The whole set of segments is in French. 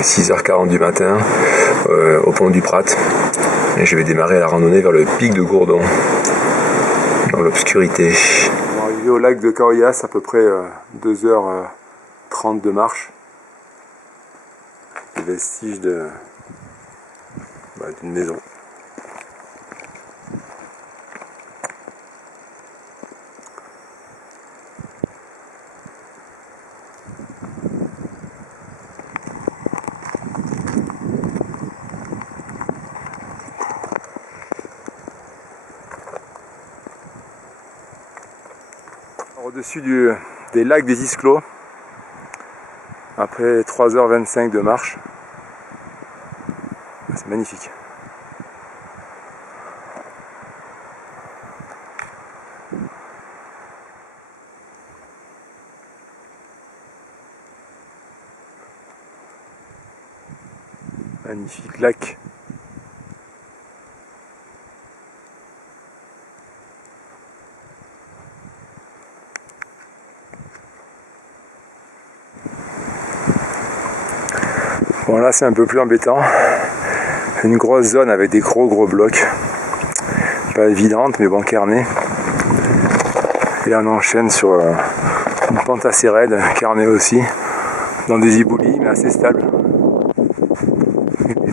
6h40 du matin au pont du Prat et je vais démarrer la randonnée vers le pic de Gourdon dans l'obscurité. On est arrivé au lac de Caoyas, à peu près 2h30 de marche. Les vestiges d'une maison. Au-dessus des lacs des Isclos, après 3h25 de marche. C'est magnifique. Magnifique lac. Bon, là c'est un peu plus embêtant, une grosse zone avec des gros blocs, pas évidente mais bon, carnet. Et là on enchaîne sur une pente assez raide, carnet aussi, dans des éboulis mais assez stable,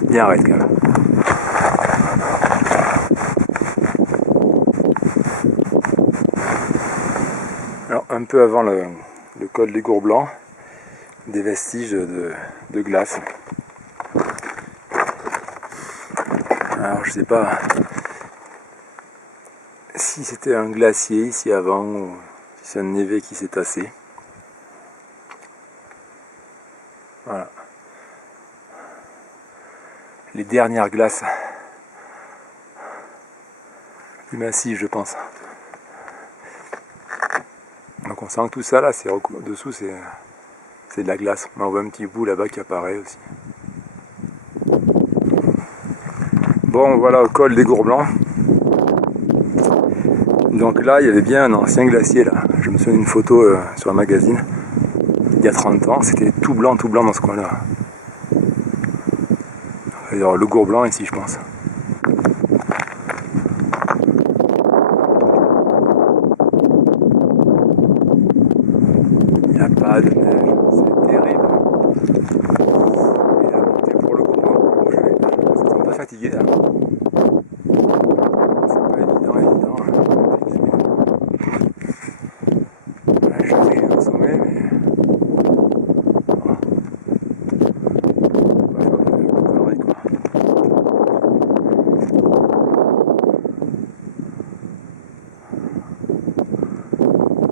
bien raide quand même. Alors un peu avant le col des Gourblancs, des vestiges de glace. Alors je sais pas si c'était un glacier ici avant ou si c'est un névé qui s'est tassé. Voilà. Les dernières glaces du massif, je pense. Donc on sent que tout ça là, c'est dessous c'est de la glace. On voit un petit bout là-bas qui apparaît aussi. Bon, voilà au col des Gourblancs. Donc là, il y avait bien un ancien glacier là. Je me souviens d'une photo sur un magazine il y a 30 ans. C'était tout blanc dans ce coin-là. Alors le Gourblanc ici, je pense. Il n'y a pas de neige, c'est terrible. Et la montée pour le Gourblanc, je suis un peu fatigué là. C'est pas évident. Là, je suis au sommet, mais...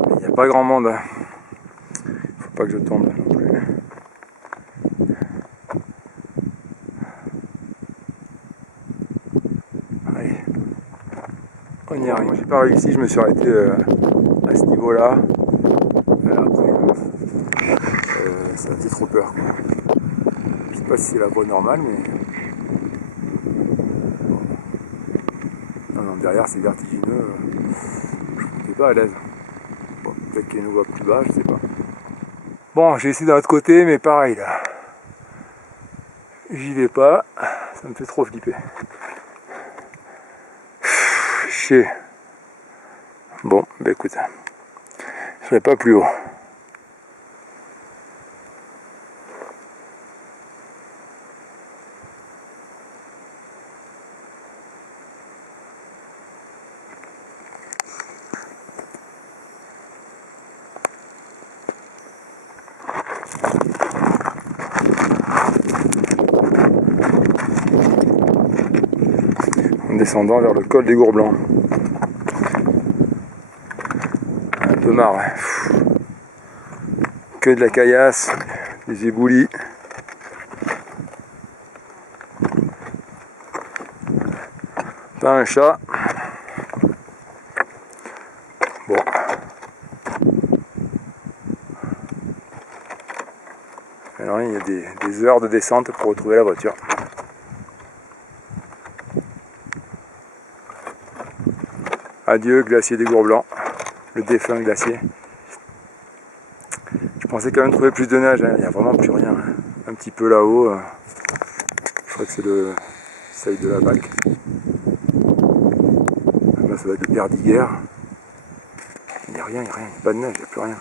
Il n'y a pas grand monde. Faut pas que je tombe non plus. Allez, on y arrive. Moi j'ai pas réussi, je me suis arrêté à ce niveau-là. Après, ça faisait trop peur, quoi. Je sais pas si c'est la voie normale, mais... Non, derrière c'est vertigineux. Je n'étais pas à l'aise. Bon, peut-être qu'il y a une voie plus bas, je sais pas. Bon, j'ai essayé d'un autre côté, mais pareil là. J'y vais pas, ça me fait trop flipper. Chier. Bon, bah écoute, je vais pas plus haut. En descendant vers le col des Gourblancs. Un peu marre, hein. Que de la caillasse, des éboulis. Pas un chat. Bon. Alors il y a des heures de descente pour retrouver la voiture. Adieu glacier des Gourblancs, le défunt glacier. Je pensais quand même trouver plus de neige, hein. Il n'y a vraiment plus rien. Hein. un petit peu là-haut. Je crois que c'est le seuil de la Balque. Là, ça doit être le Perdiguer. Il n'y a rien, il n'y a rien, pas de neige, il n'y a plus rien.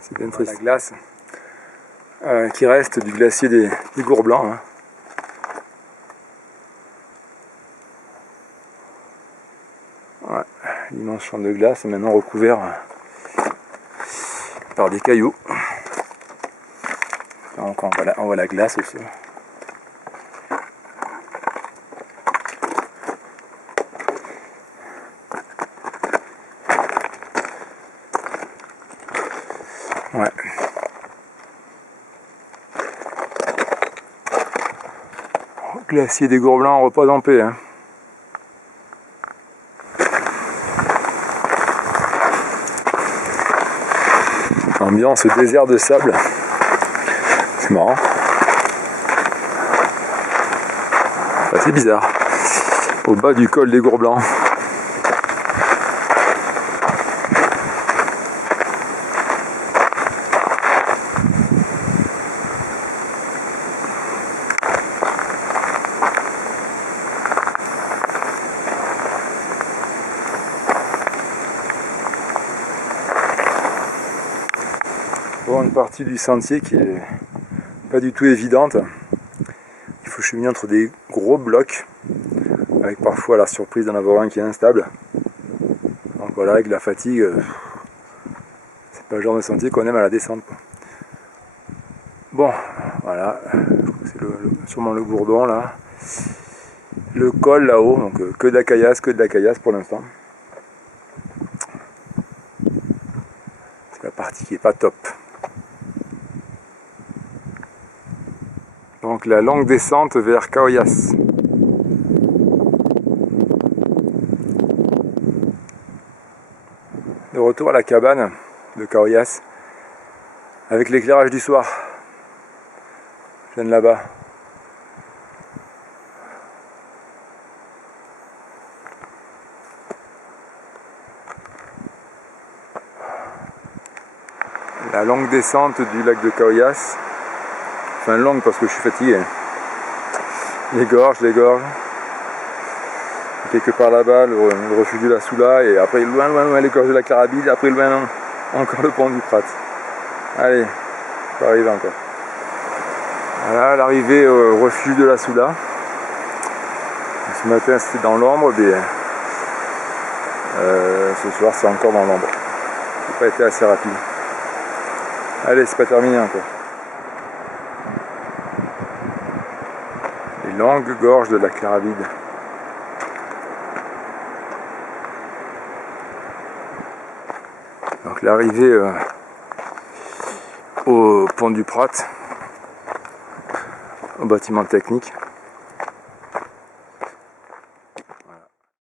C'est bien triste. La glace qui reste du glacier des Gourblancs. Hein. Ouais, l'immense champ de glace est maintenant recouvert par des cailloux. Donc on voit la glace aussi. Ouais. Glacier des Gourblancs, repose en paix. Hein. Ambiance désert de sable. C'est marrant. C'est bizarre. Au bas du col des Gourblancs. Bon, une partie du sentier qui est pas du tout évidente. Il faut cheminer entre des gros blocs, avec parfois la surprise d'en avoir un qui est instable. Donc voilà, avec la fatigue, c'est pas le genre de sentier qu'on aime à la descente, quoi. Bon, voilà, c'est sûrement le Gourdon là. Le col là-haut, donc que de la caillasse pour l'instant. C'est la partie qui est pas top. Donc la longue descente vers Caoyas. De retour à la cabane de Caoyas avec l'éclairage du soir. Je viens de là-bas. La longue descente du lac de Caoyas. Enfin longue parce que je suis fatigué. Les gorges. Quelque part là-bas, le refuge de la Soula, et après loin les gorges de la Carabide, après loin encore le pont du Prat. Allez, on va arriver encore. Voilà l'arrivée au refuge de la Soula. Ce matin c'était dans l'ombre, mais ce soir c'est encore dans l'ombre. Ça n'a pas été assez rapide. Allez, c'est pas terminé encore. Les longues gorges de la Carabide. Donc l'arrivée au pont du Prat, au bâtiment technique.